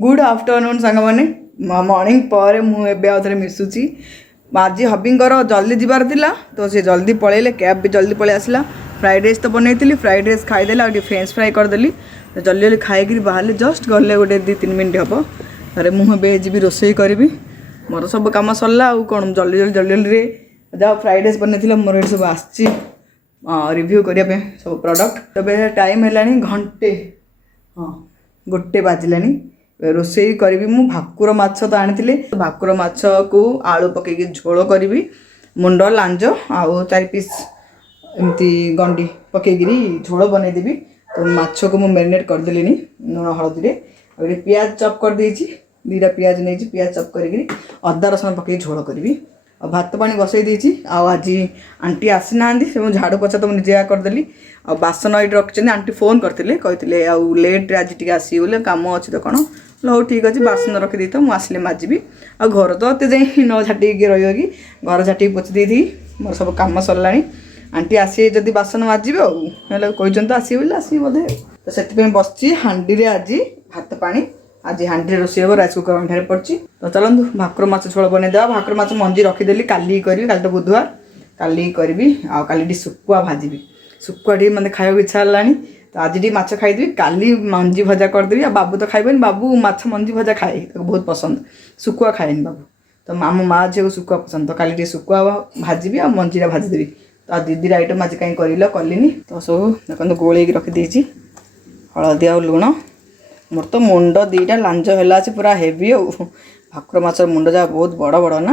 Good afternoon सांग मैंने morning पर मुझे मिसुची आज हबिंगर जल्दी जीवार थिला तो सी जल्दी पलैले कैब भी जल्दी पलि आसला फ्राइड राइस तो बनई फ्राइड राइस खाईदे और फ्रेंच फ्राई करदेली तो जल्दी जल्दी खाई बाहर जस्ट गले गोटे 2-3 मिनट हम तारे मुझे जी रोसे करी मोर सब कम सरला कौन जल्दी जल्दी जल्दी जल्दी जहाँ फ्राइड राइस बनई मोर ये सब आसी रिव्यू करने सब प्रोडक्ट तबे टाइम है घंटे हाँ गोटे बाजिलानी रोसे करी मु भाकुर माछ तो आनी भाकुर माछ को आलू पकईकि झोल करी मुंड लांज आउ 4 पीस एमती गंडी पकईकि झोल बनईदेवी तो माछ को मुझे मैरिनेट करदेली लुण हलदी गोटे पियाज चप कर देछि 2टा पियाज नहीं पियाज चप करी अदा रसुण पकई झोल करी भात पानी बसई देछि आज आंटी आसी ना से झाड़ू पोछा तो मुझे करदेली आ बासन ये रखी आंटी फोन करते कहते आउ लेट आज टी आसवे कम अच्छी तो कौन हूँ ठीक अच्छे बासन रखी था मुझे आसले माजिबी आ घर तो एत जाए न झाटिक रही कि घर झाटिक पोछि दी मोर सब कम सरला आंटी आसी जदि बासन माजिबे कहते आसवे बोले आसवे बोधे तो से बस हांडी आज भात पानी आज हांडी रोषे हम राइस कुकर अंधारे पड़ी तो चलतु भाकुर माछ झोल बनईदे भाकुर माछ मंजी रखीदेली काली करी काली तो बुधवार काली करी आली शुकुआ भाजी शुकुआ टी मतलब खाया इच्छा है तो आज टी माछ खाईदेवी काली मंजी भजा करदेवी बाबू तो खाइबेनि बाबू माछ मंजी भजा खाए बहुत पसंद शुकुआ खाएनि बाबू तो आम माँ झील को शुकुआ पसंद तो काली शुकुआ भाजी आ मंजीरा भाजीदेवी तो आज दीदी आइटम आज कहीं कलिनी तो सब देखो गोल रखीदे हलदी आ लुण मोर तो मुंड 2टा लांज है पूरा हेवी भाकुर माछ मुंड जा बहुत बड़ बड़ ना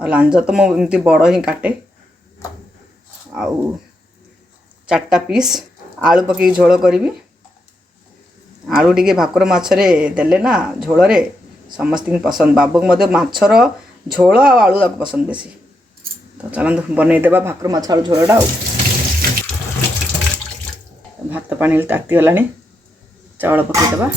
आ लांज तो मुझे बड़ ही काटे आउ 4टा पीस आलू पकई झोल करी आलू टी भाकुर माछरे देले ना झोल समस्त पसंद बाबू को माछर झोल आलू ताक पसंद बेसी तो चलते बनईदेवा भाकुर माछ आलू झोलटा भात पानी ताती गला चावल पकईदेवा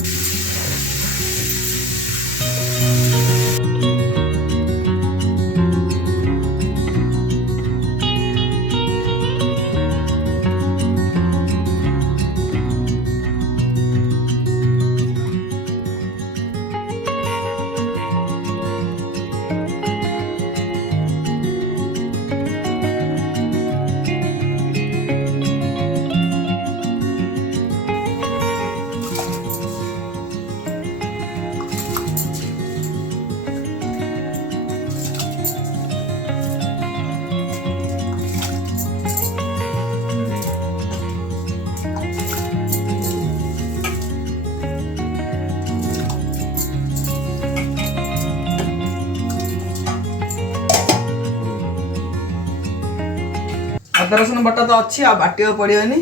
अदा रसुण बटा तो अच्छी आ बाटिया पड़ोनी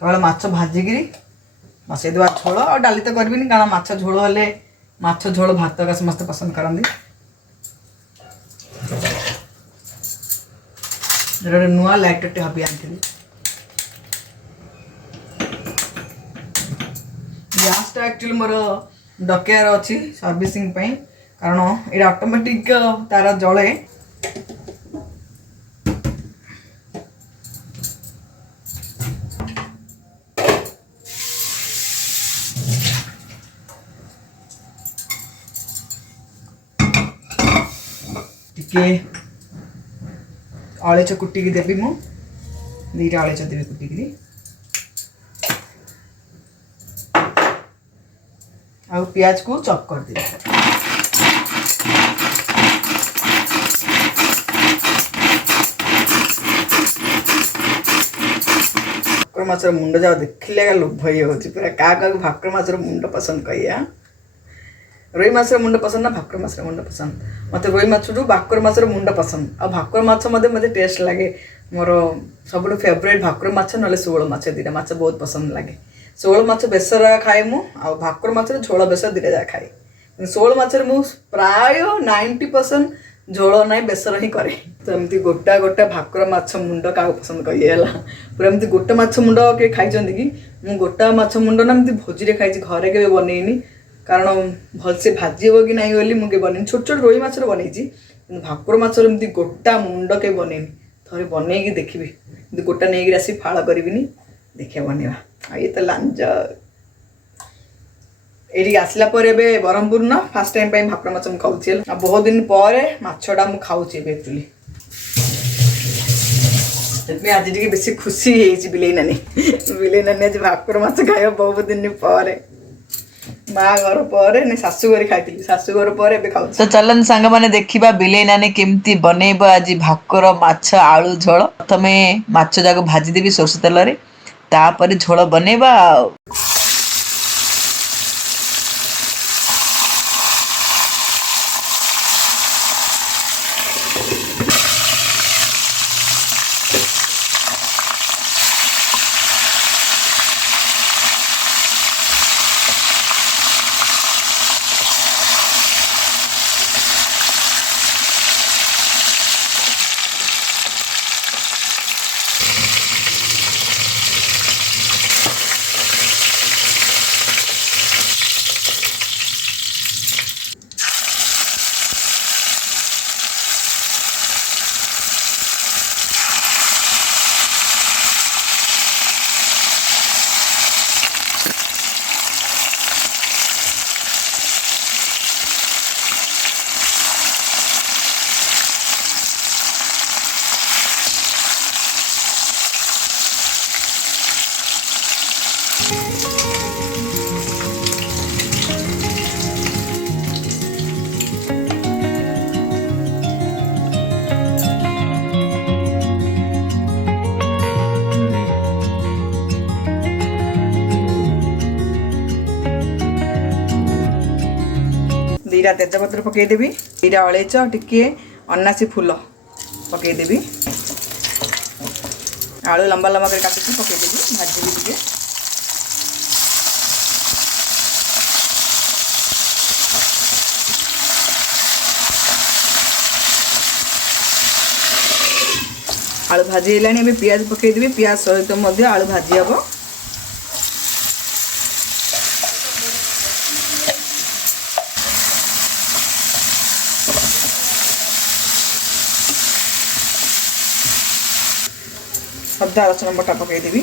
केवल माछ भाजिकी बसईदेवा झोल और डाली तो करबिनी कारण माछ झोल हेले माछ झोल भात का समस्त पसंद करती गोटे नुआ लाइटर हबी आनी गैसटा एक्चुअली मोर डकेयार अच्छी सर्विसिंग कारण ये ऑटोमेटिक तार जले अळेच कुटिकी देवी मु 2टा अळेच देवी कुटिकी आ प्याज को चॉप कर दे भाकुर माछर मुंड जाओ देखिले लोभ ये होची पूरा का भाकुर माछर मुंड पसंद कहिया रोही माछर मुंड पसंद ना भाकुर माछर मुंड पसंद मत रोही माछू भाकुर माछर मुंड पसंद आ भाकुर माछ मते टेस्ट लगे मोर सब फेवरेट भाकुर माछ ना शोल माछ 2टा माछ बहुत पसंद लगे शोल माछ बेसर खाए मु आ भाकुर माछर झोल बेसर 2टा जा खाए शोल माछर मु प्राय 90% झोल ना बेसर ही करे तो एमती गोटा गोटा भाकुर माछ मुंड क्या पसंद कही पूरा एमती गोटा माछ मुंड के खाई कि मु गोटा माछ मुंड ना भोजी खाई घरे के बनईनी कारण भलसे भाजी हे कि नहीं बोली मुझे बन छोट छोट रोही माछर बनई भाकुर माछर एमती गोटा मुंड के बनईनी थे बनई देखी गोटा नहीं आसी फाड़ करी देखिए बनवा ये तो लांज ये आसला ब्रह्मपुर न फास्ट टाइम भाकुर माछ मुझे खाऊँ बहुत दिन पर माछटा मुझे खाऊँ एक्चुअली आज टे बेस खुशी बिले नानी आज भाकुर माछ खाइब बहुत दिन पर माँ घर पर शाशु घर खाई शाशु घर पर तो चलन सांग मैंने देखा बिले नानी केमती बनइब आज भाकुर माछ आलू झोल प्रथम माछ जाक भाजीदेवी सोरष तेल तापर झोल बनइबा दीटा तेजपत्र पकईदेवी दीटा अलैच टिके अनासी फूल पकईदेवी आलू लंबा लंबा कर काटिकी पकईदेवी भाजीदेवी टिके आलू भाजी है पियाज पकईदेवी पियाज सहित आलू भाजी हम अदा रसुण बटा पकईदेवी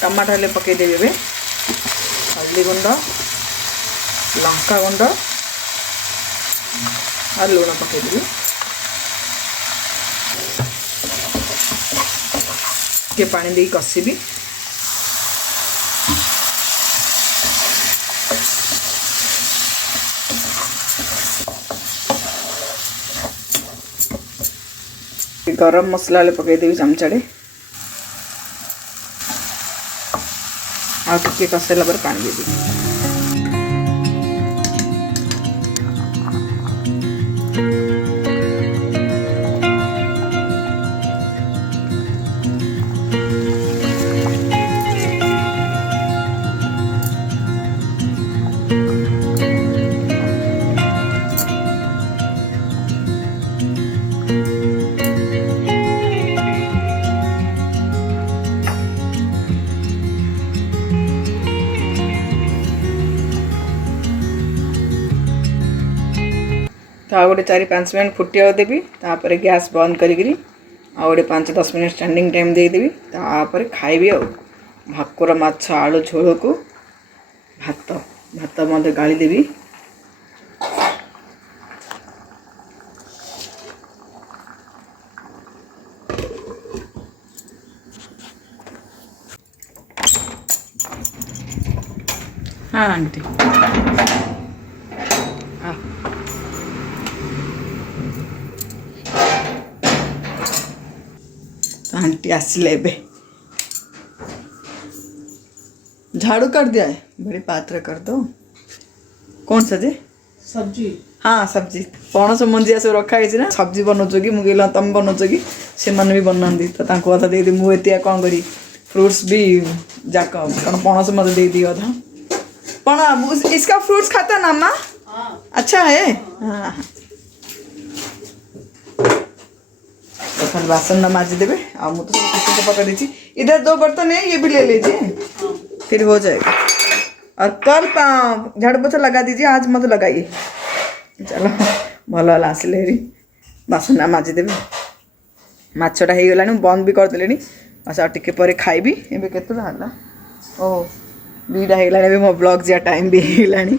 टमाटर हेल्ले पकईदेवी हल्दी गुंड लंका गुंड और लुण पकईदेवी टे पानी दे कषिबी गरम मसला पकईदेवी चमचाड़े आगे कषाला पर पानी देदेवी तो गोटे 4-5 मिनट फुटिया देवी तापर गैस बंद करी गोटे 5-10 मिनट स्टैंडिंग टाइम देदेवी तापर खाइबी आ भाकुर माछ आलू झोल को भात भात मत गाली देवी हाँ आंटी आंटी आसिले बे झाड़ू कर दिया है बड़े पात्र कर दो कौन सा जे सब्जी हाँ सब्जी पणस मंजिया सब रखा है ना सब्जी बनाऊच कि मुझे तुम बनाऊच कि से मैंने भी बनाती तो अधा दे मुझे कौन करी फ्रूट्स भी जाक कारण पणस मत दे दी अधा पण इसका फ्रूट्स खाता ना माँ अच्छा है हाँ तो बासन ना माजी देवे आ मुझे तो किचन से पकड़ दी इधर 2 बर्तन है ये भी ले लीजिए फिर हो जाएगा और कल झाड़ू पोछा लगा दीजिए आज मत लगाइए चलो भल आसिले बासन ना माजी देवे ମାଛଟା ହେଇଗଲାଣି ମୁଁ ବନ୍ଦ ବି କରିଦେଲିଣି ବାସ୍ ଆଉ ଟିକେ ପରେ ଖାଇବି ଏବେ କେତେଟା ହେଲା ଓ 2ଟା ହେଇଗଲାଣି ଏବେ ମୋ ବ୍ଲଗ୍ ଯିବା ଟାଇମ୍ ବି ହେଇଗଲାଣି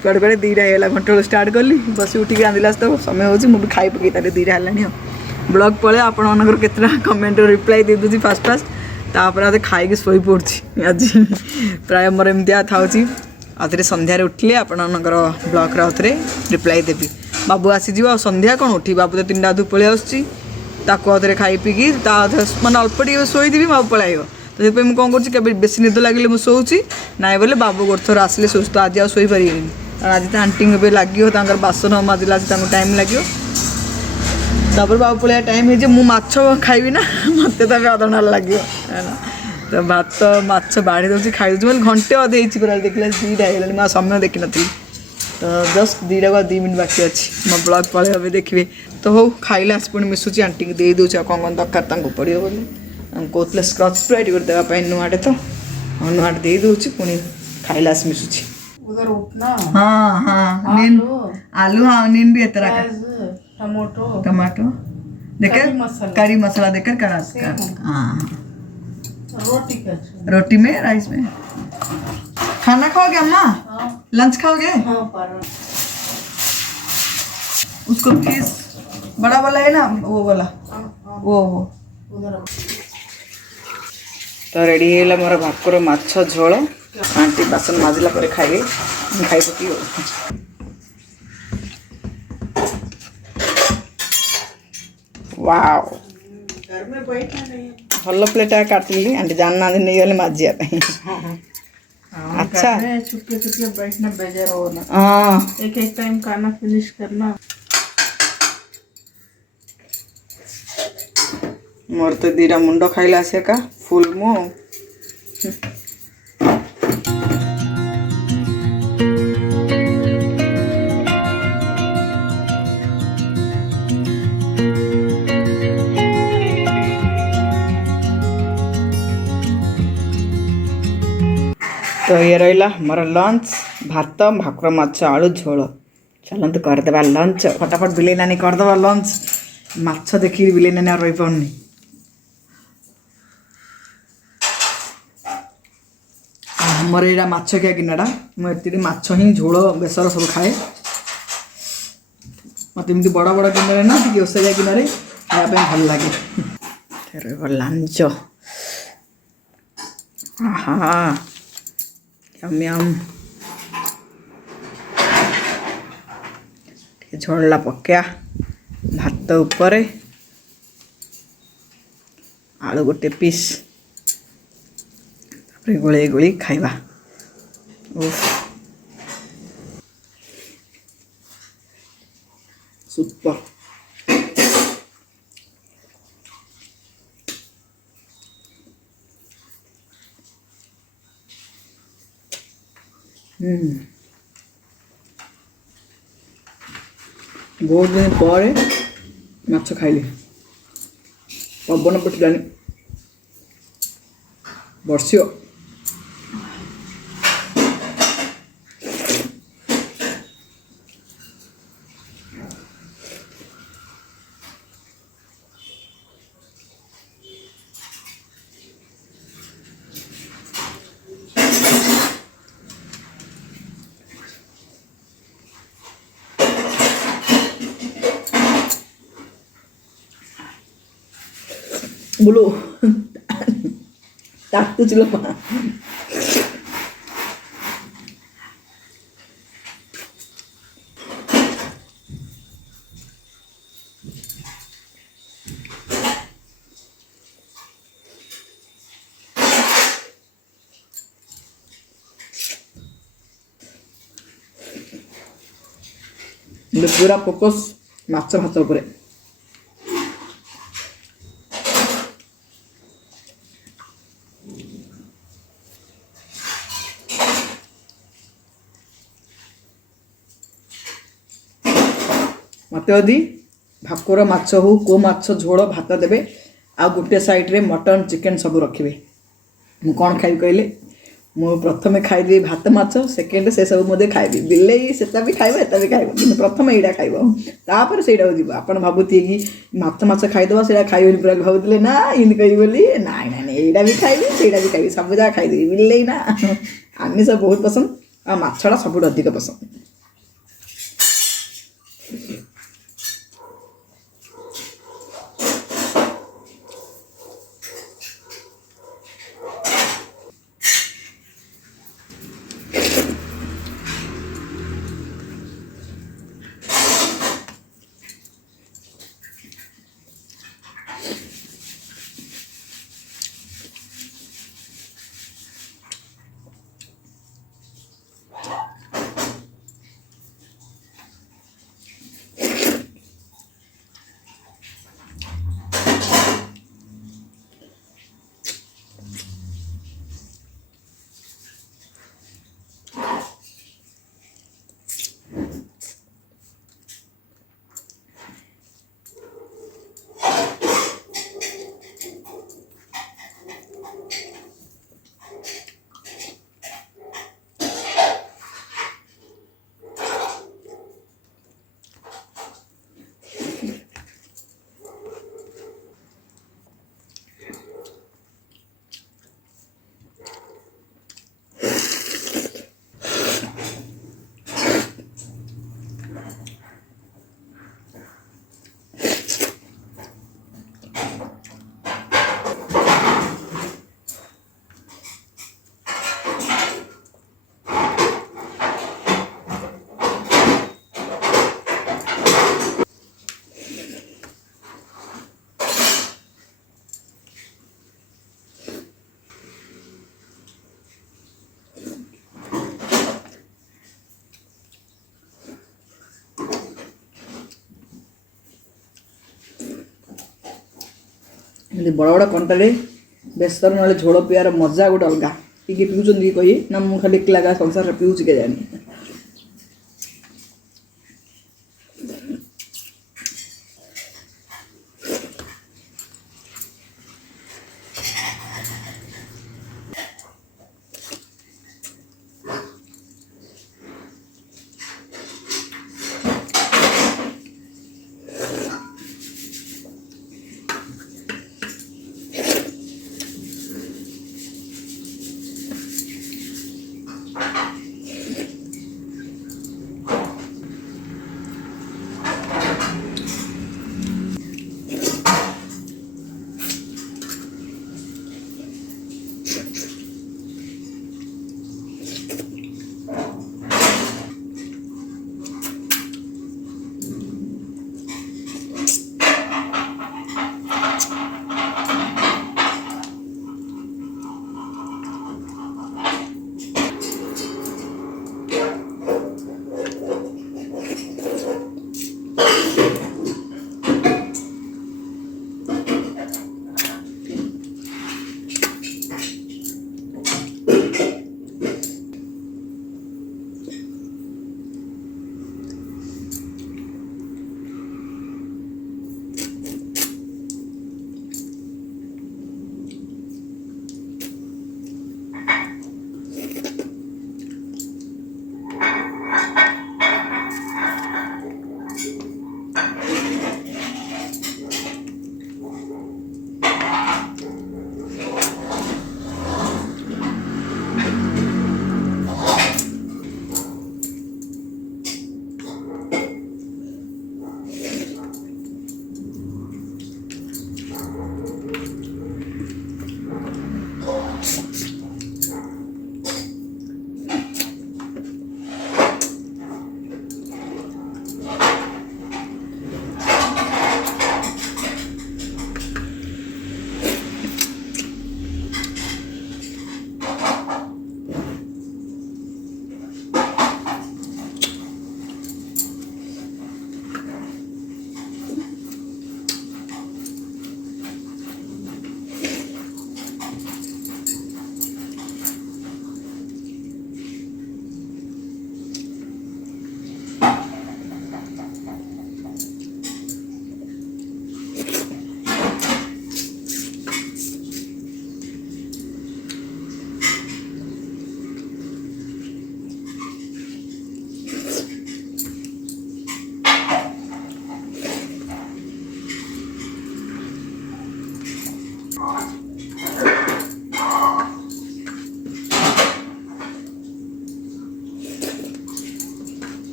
କୁଆଡ଼େ କୁଆଡ଼େ 2ଟା ହେଇଗଲା ଘଣ୍ଟେ ବେଳୁ ଷ୍ଟାର୍ଟ କଲି ବସି ଉଠିକି ରାନ୍ଧିଲା ତ ସମୟ ହେଉଛି ମୁଁ ବି ଖାଇ ପକେଇ ତାହେଲେ 2ଟା ହେଲାଣି ଆଉ ବ୍ଲଗ୍ ପଳେଇ ଆପଣମାନଙ୍କର କେତେଟା କମେଣ୍ଟର ରିପ୍ଲାଏ ଦେଇଦେଉଛି ଫାଷ୍ଟ ତାପରେ ଆଉ ଖାଇକି ଶୋଇପଡ଼ୁଛି ଆଜି ପ୍ରାୟ ମୋର ଏମିତିଆ ଥାଉଛି ଆଉ ଥରେ ସନ୍ଧ୍ୟାରେ ଉଠିଲେ ଆପଣମାନଙ୍କର ବ୍ଲଗ୍ର ଆଉ ଥରେ ରିପ୍ଲାଏ ଦେବି ବାବୁ ଆସିଯିବ ଆଉ ସନ୍ଧ୍ୟା କ'ଣ ଉଠିବି ବାବୁ ତ 3ଟା ଅଧକୁ ପଳେଇ ଆସୁଛି ତାକୁ ଆଉ ଥରେ ଖାଇ ପିଇକି ତା ମାନେ ଅଳ୍ପ ଟିକେ ଶୋଇଥିବି ବାବୁ ପଳାଇବ ତ ସେଥିପାଇଁ ମୁଁ କ'ଣ କରୁଛି କେବେ ବେଶୀ ନିଦ ଲାଗିଲେ ମୁଁ ଶୋଉଛି ନାଇଁ ବୋଲେ ବାବୁ ଗୋଟେ ଥର ଆସିଲେ ସୁସ୍ଥ ଆଜି ଆଉ ଶୋଇପାରିବେନି କାରଣ ଆଜି ତ ଆଣ୍ଟିଙ୍କୁ ଏବେ ଲାଗିବ ତାଙ୍କର ବାସନ ମାଜିଲା ଆଜି ତାଙ୍କୁ ଟାଇମ୍ ଲାଗିବ ତାପରେ ବାବୁ ପଳେଇବା ଟାଇମ୍ ହେଇଛି ମୁଁ ମାଛ ଖାଇବି ନା ମୋତେ ତ ଏବେ ଅଧଘଣ୍ଟା ଲାଗିବ ହେଲା ତ ଭାତ ମାଛ ବାଢ଼ି ଦେଉଛି ଖାଇଦେଉଛି ବୋଲି ଘଣ୍ଟେ ଅଧେ ହେଇଛି ପୁରା ଦେଖିଲା 2ଟା ହେଇଗଲାଣି ମୁଁ ଆଉ ସମୟ ଦେଖିନଥିଲି ତ ଜଷ୍ଟ 2ଟାକୁ ଆଉ 2 ମିନିଟ୍ ବାକି ଅଛି ମୋ ବ୍ଲଗ୍ ପଳେଇବ ଏବେ ଦେଖିବେ ତ ହଉ ଖାଇଲେ ଆସି ପୁଣି ମିଶୁଛି ଆଣ୍ଟିକି ଦେଇଦେଉଛି ଆଉ କ'ଣ ଦରକାର ତାଙ୍କୁ ପଡ଼ିବ ବୋଲି କହୁଥିଲେ ସ୍କ୍ରଚ୍ ସ୍ପ୍ରାଇଟ୍ ଗୋଟେ ଦେବା ପାଇଁ ନୂଆଟେ ତ ନୂଆଟେ ଦେଇଦେଉଛି ପୁଣି खाइला मिसुची उधर उठना हाँ हाँ नीन आलू हाँ नीन भी है तरह का टमाटो टमाटो देकर करी मसाला देकर करा हाँ रोटी का रोटी में राइस में खाना खाओगे अम्मा लंच खाओगे उसको पीस बड़ा वाला है ना वो वाला वो तो रेडी है मोर भाकुर माछ झोल आंटी बासन माजिला पर खाइए खाई पकी वाओ घर में बैठना नहीं भल प्लेट काटली आंटी जानना नहीं गले माजिया अच्छा चुपके चुपके बैठना बेजार हो ना हाँ एक एक टाइम खाना फिनिश करना मोर तो 2टा मुंड खाइला से का फुल मो तो ये रहा मोर लंच भात भाकुर माछ आलू झोल चलते करदे लंच फटाफट बिले नानी करदे लंच माछ देखिए बिले नानी रही पानी मोर यहाँ माछ क्या गिनाटा मुझे माछ ही झोल बेसर सब खाए मत एमती बड़ बड़ गिनारे ना टी ओसारिया गिनारे खायापी भल लगे लंच हाँ यम यम झोलला पक्या भात ऊपर आलू गोटे पीस गोले गोली खाइबा सुपर बहुत दिन पर माछ खाइली पवन पिटिलानी बर्षियो बोलो ताकत चलो पूरा फोकस माछ भात उपरे मत यदि भाकुर माछ हो को माछ झोल भात देवे आ गोटे साइड रे मटन चिकेन सब रखिए मु कौन खाई कहले ମୁଁ ପ୍ରଥମେ ଖାଇଦେବି ଭାତ ମାଛ ସେକେଣ୍ଡ ସେସବୁ ମଧ୍ୟ ଖାଇବି ବିଲେଇ ସେଟା ବି ଖାଇବ ଏଟା ବି ଖାଇବ କିନ୍ତୁ ପ୍ରଥମେ ଏଇଟା ଖାଇବ ତାପରେ ସେଇଟାକୁ ଯିବ ଆପଣ ଭାବୁଥିବେ କି ମାଛ ଖାଇଦେବ ସେଇଟା ଖାଇବେନି ପୁରା ଭାବୁଥିଲେ ନା ଏମିତି କହିବି ବୋଲି ନାଇଁ ନାଇଁ ନାଇଁ ଏଇଟା ବି ଖାଇବି ସେଇଟା ବି ଖାଇବି ସବୁ ଯାକ ଖାଇଦେବି ବିଲେଇ ନା ଆମିଷ ବହୁତ ପସନ୍ଦ ଆଉ ମାଛଟା ସବୁଠୁ ଅଧିକ ପସନ୍ଦ। ଏମିତି ବଡ଼ ବଡ଼ କଣ୍ଟାରେ ବେସର ନହେଲେ ଝୋଳ ପିଇବାର ମଜା ଗୋଟେ ଅଲଗା ଟିକେ ପିଉଛନ୍ତି କହି ନା ମୁଁ ଖାଲି ଏକଲା ସଂସାରରେ ପିଉଛି କେଜାଣି।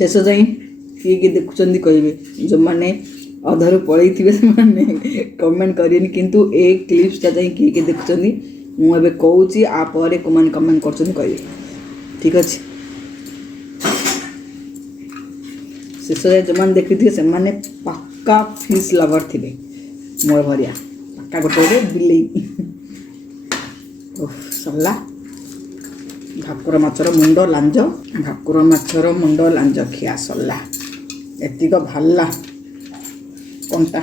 शेष जाए किए किए देखुं कहे जो मैंने अधारू पलई थे कमेंट करें किंतु ए क्लिप्सटा जाए किए किए देखुं मुझे कौची आपर को मैंने कमेंट कर कहे ठीक अच्छे शेष जाए जो मैंने देखी थे से मैंने पक्का फिश लवर थे मोर भरिया पक्का गोटे बिलई सरला भाकुर माछर मुंड लांज भाकुर माछर मुंड लांज खिया सरला एतिक भल्ला कंटा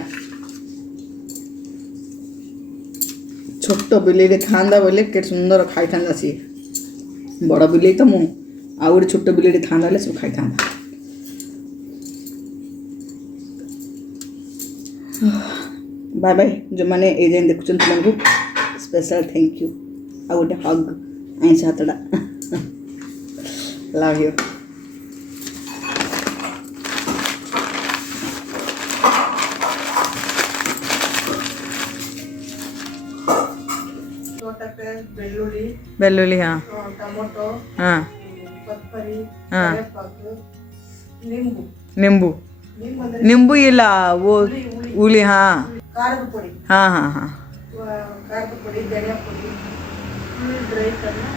छोट बिलेई था बोले के सुंदर खाई था सी बड़ बिलेई तो मु आ गोटे छोट बिलेई था सब खाई था बाय बाय जो मैंने ये जाए देखुं तुमको स्पेशल थैंक यू आ गोटे हग आईस हाथटा लव यू ಬೆಳ್ಳುಳ್ಳಿ ಬೆಳ್ಳುಳ್ಳಿ हाँ ಟೊಮೊಟೊ हाँ ಕೊತ್ತಂಬರಿ हाँ ಕರಿವೇಪಾಕು ನಿಂಬು नींबू ನಿಂಬು ಅಂದ್ರೆ नींबू ये ला वो उली हाँ ಖಾರದ ಪುಡಿ हाँ हाँ हाँ ಖಾರದ ಪುಡಿ ಧನಿಯಾ ಪುಡಿ ड्राई करना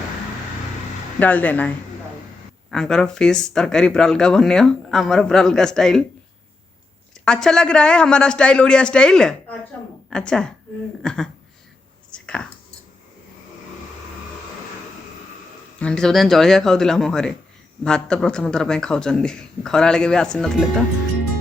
डाल देना है अंकर फिश तरकारी पूरा अलग बने हमारा पूरा अलग स्टाइल अच्छा लग रहा है हमारा स्टाइल ओडिया स्टाइल अच्छा अच्छा खा आंटी सब जलिया खाऊला आम घरे भात तो प्रथम थर खाऊँ खरा के भी आसी नथिले तो